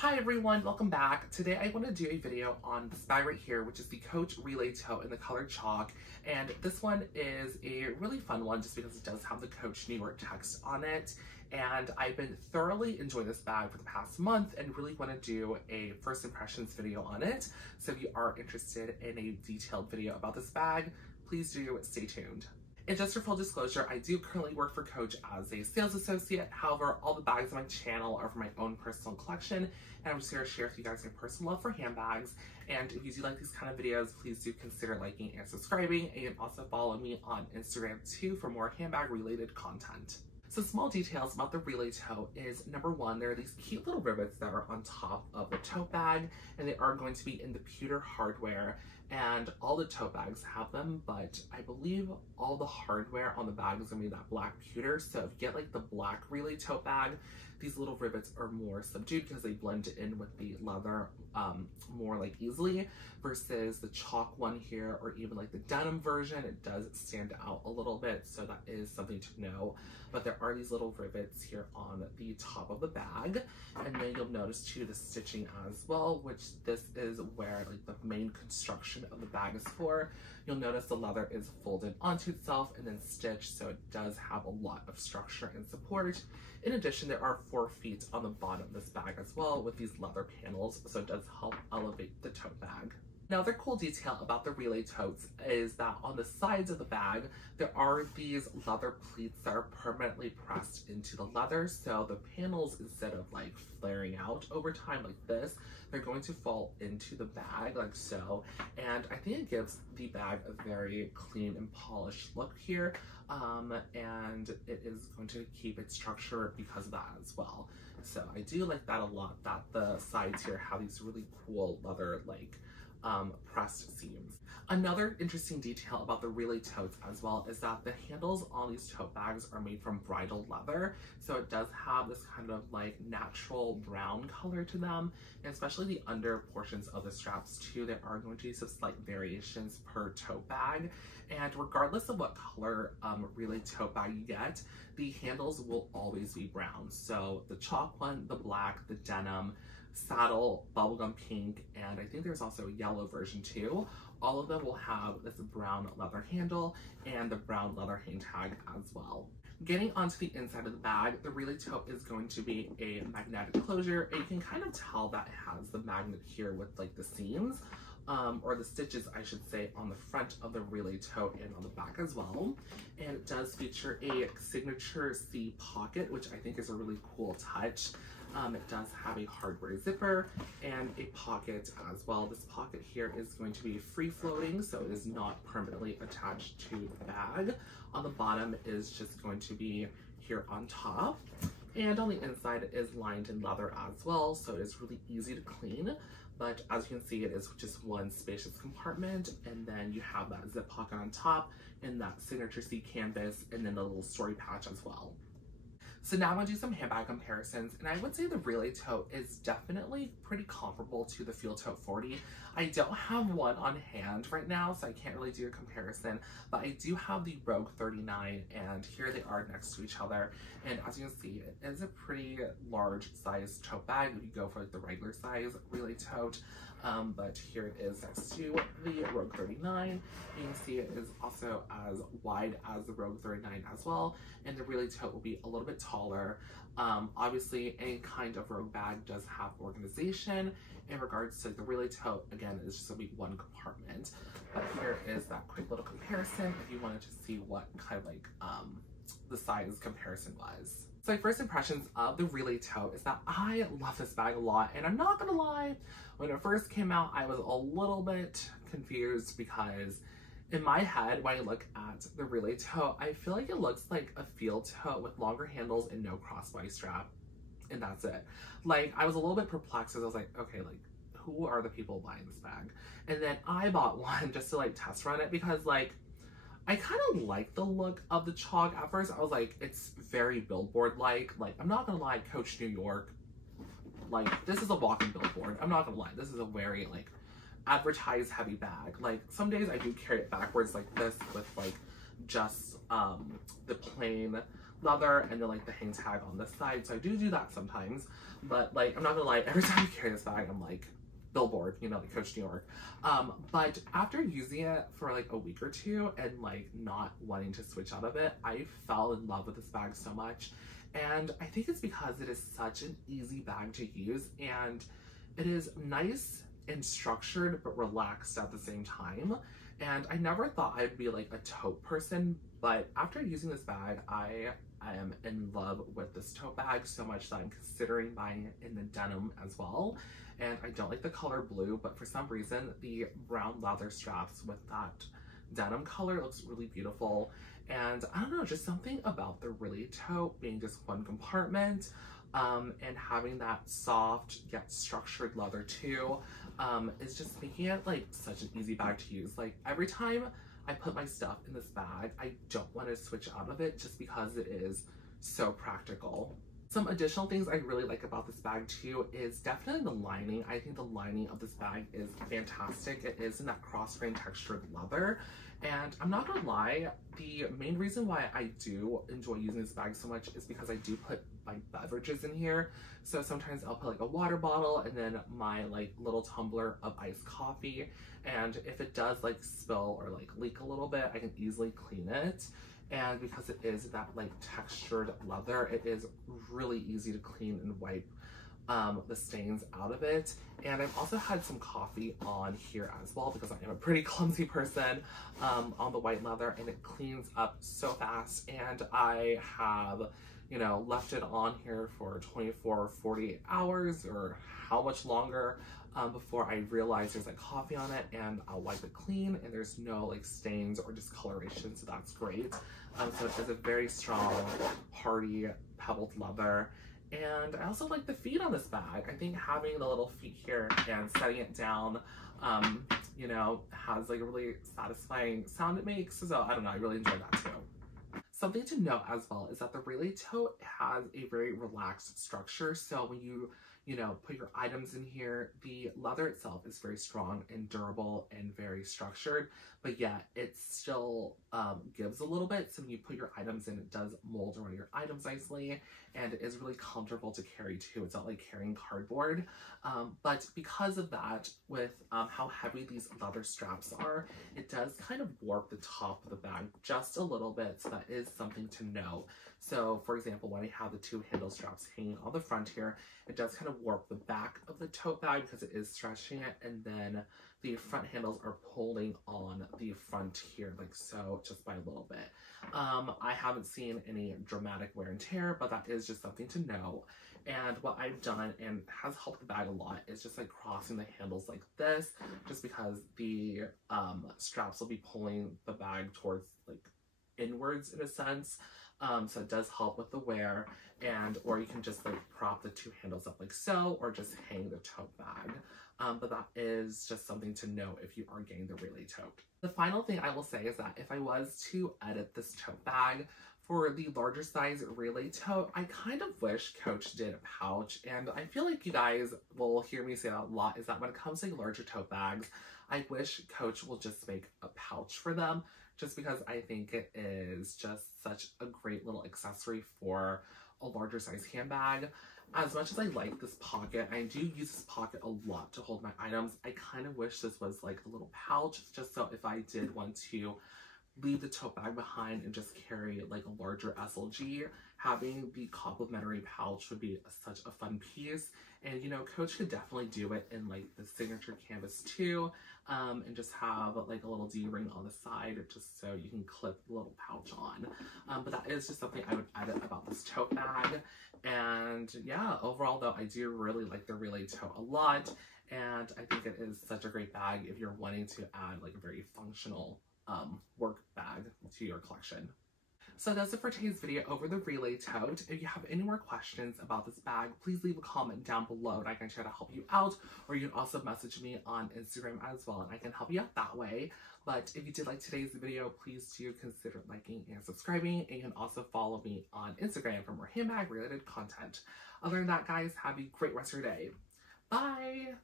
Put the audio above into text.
Hi everyone, welcome back. Today I want to do a video on this bag right here, which is the Coach Relay Tote in the color chalk. And this one is a really fun one just because it does have the Coach New York text on it. And I've been thoroughly enjoying this bag for the past month and really want to do a first impressions video on it. So if you are interested in a detailed video about this bag, please do stay tuned. And just for full disclosure, I do currently work for Coach as a sales associate. However, all the bags on my channel are for my own personal collection, and I'm just here to share with you guys my personal love for handbags. And if you do like these kind of videos, please do consider liking and subscribing, and also follow me on Instagram too for more handbag related content. So small details about the Relay Tote is, number one, there are these cute little rivets that are on top of the tote bag, and they are going to be in the pewter hardware, and all the tote bags have them, but I believe all the hardware on the bag is gonna be that black pewter. So if you get like the black Relay Tote bag, these little rivets are more subdued because they blend in with the leather more like easily, versus the chalk one here, or even like the denim version, it does stand out a little bit, so that is something to know. But there are these little rivets here on the top of the bag, and then you'll notice too the stitching as well, which this is where like the main construction of the bag is for. You'll notice the leather is folded onto itself and then stitched, so it does have a lot of structure and support. In addition, there are 4 feet on the bottom of this bag as well with these leather panels, so it does help elevate the tote bag. Another cool detail about the Relay Totes is that on the sides of the bag, there are these leather pleats that are permanently pressed into the leather. So the panels, instead of like flaring out over time like this, they're going to fall into the bag like so. And I think it gives the bag a very clean and polished look here. And it is going to keep its structure because of that as well. So I do like that a lot, that the sides here have these really cool leather like pressed seams. Another interesting detail about the Relay Totes as well is that the handles on these tote bags are made from bridal leather, so it does have this kind of like natural brown color to them, and especially the under portions of the straps too, there are going to be some slight variations per tote bag. And regardless of what color Relay Tote bag you get, the handles will always be brown. So the chalk one, the black, the denim, saddle, bubblegum pink, and I think there's also a yellow version too. All of them will have this brown leather handle and the brown leather hang tag as well. Getting onto the inside of the bag, the Relay Tote is going to be a magnetic closure, and you can kind of tell that it has the magnet here with like the seams, or the stitches I should say, on the front of the Relay Tote and on the back as well. And it does feature a signature C pocket, which I think is a really cool touch. It does have a hardware zipper and a pocket as well. This pocket here is going to be free floating, so it is not permanently attached to the bag. On the bottom is just going to be here on top. And on the inside it is lined in leather as well, so it is really easy to clean. But as you can see, it is just one spacious compartment, and then you have that zip pocket on top and that signature C canvas, and then the little story patch as well. So now I'm gonna do some handbag comparisons, and I would say the Relay Tote is definitely pretty comparable to the Field Tote 40. I don't have one on hand right now, so I can't really do a comparison, but I do have the Rogue 39, and here they are next to each other. And as you can see, it is a pretty large size tote bag if you go for like the regular size Relay Tote. But here it is next to the Rogue 39. You can see it is also as wide as the Rogue 39 as well, and the Relay Tote will be a little bit taller. Obviously, any kind of Rogue bag does have organization. In regards to the Relay Tote, again, it's just gonna be one compartment. But here is that quick little comparison if you wanted to see what kind of like the size comparison was. So my first impressions of the Relay Tote is that I love this bag a lot, and I'm not gonna lie, when it first came out I was a little bit confused because in my head, when I look at the Relay Tote, I feel like it looks like a Field Tote with longer handles and no crossbody strap, and that's it. Like, I was a little bit perplexed because I was like, okay, like, who are the people buying this bag? And then I bought one just to like test run it because like, I kind of like the look of the chalk. At first I was like, it's very billboard-like. Like, I'm not gonna lie, Coach New York, like, this is a walking billboard. I'm not gonna lie, this is a very like advertise heavy bag. Like, some days I do carry it backwards like this with like just the plain leather and then like the hang tag on this side. So I do that sometimes, but like, I'm not gonna lie, every time I carry this bag, I'm like, billboard, you know, like Coach New York. But after using it for like a week or two and like not wanting to switch out of it, I fell in love with this bag so much. And I think it's because it is such an easy bag to use, and it is nice and structured but relaxed at the same time. And I never thought I'd be like a tote person, but after using this bag, I am in love with this tote bag so much that I'm considering buying it in the denim as well. And I don't like the color blue, but for some reason the brown leather straps with that denim color looks really beautiful. And I don't know, just something about the Relay Tote being just one compartment, and having that soft yet structured leather too, is just making it like such an easy bag to use. Like every time I put my stuff in this bag, I don't want to switch out of it just because it is so practical. Some additional things I really like about this bag too is definitely the lining. I think the lining of this bag is fantastic. It is in that cross-grain textured leather. And I'm not gonna lie, the main reason why I do enjoy using this bag so much is because I do put my beverages in here. So sometimes I'll put like a water bottle and then my like little tumbler of iced coffee. And if it does like spill or like leak a little bit, I can easily clean it. And because it is that like textured leather, it is really easy to clean and wipe the stains out of it. And I've also had some coffee on here as well because I am a pretty clumsy person on the white leather, and it cleans up so fast. And I have, you know, left it on here for 24 or 48 hours or how much longer before I realize there's like coffee on it, and I'll wipe it clean and there's no like stains or discoloration, so that's great. So it has a very strong, hardy, pebbled leather. And I also like the feet on this bag. I think having the little feet here and setting it down, you know, has like a really satisfying sound it makes. So I don't know, I really enjoy that too. Something to note as well is that the Relay Tote has a very relaxed structure. So when you know, put your items in here, the leather itself is very strong and durable and very structured, but yet it still gives a little bit. So when you put your items in, it does mold around your items nicely, and it is really comfortable to carry too. It's not like carrying cardboard. But because of that, with how heavy these leather straps are, it does kind of warp the top of the bag just a little bit. So that is something to know. So for example, when I have the two handle straps hanging on the front here, it does kind of warp the back of the tote bag because it is stretching it, and then the front handles are pulling on the front here like so, just by a little bit. I haven't seen any dramatic wear and tear, but that is just something to know. And what I've done, and has helped the bag a lot, is just like crossing the handles like this, just because the straps will be pulling the bag towards like inwards in a sense. So it does help with the wear, and or you can just like prop the two handles up like so, or just hang the tote bag. But that is just something to know if you are getting the Relay Tote. The final thing I will say is that if I was to edit this tote bag for the larger size Relay Tote, I kind of wish Coach did a pouch, and I feel like you guys will hear me say that a lot, is that when it comes to like larger tote bags, I wish Coach will just make a pouch for them, just because I think it is just such a great little accessory for a larger size handbag. As much as I like this pocket, I do use this pocket a lot to hold my items, I kind of wish this was like a little pouch, just so if I did want to leave the tote bag behind and just carry like a larger SLG, having the complimentary pouch would be such a fun piece. And you know, Coach could definitely do it in like the signature canvas too, and just have like a little D-ring on the side just so you can clip the little pouch on. But that is just something I would edit about this tote bag. And yeah, overall though, I do really like the Relay Tote a lot, and I think it is such a great bag if you're wanting to add like a very functional work bag to your collection. So that's it for today's video over the Relay Tote. If you have any more questions about this bag, please leave a comment down below and I can try to help you out, or you can also message me on Instagram as well and I can help you out that way. But if you did like today's video, please do consider liking and subscribing, and you can also follow me on Instagram for more handbag related content. Other than that, guys, have a great rest of your day. Bye!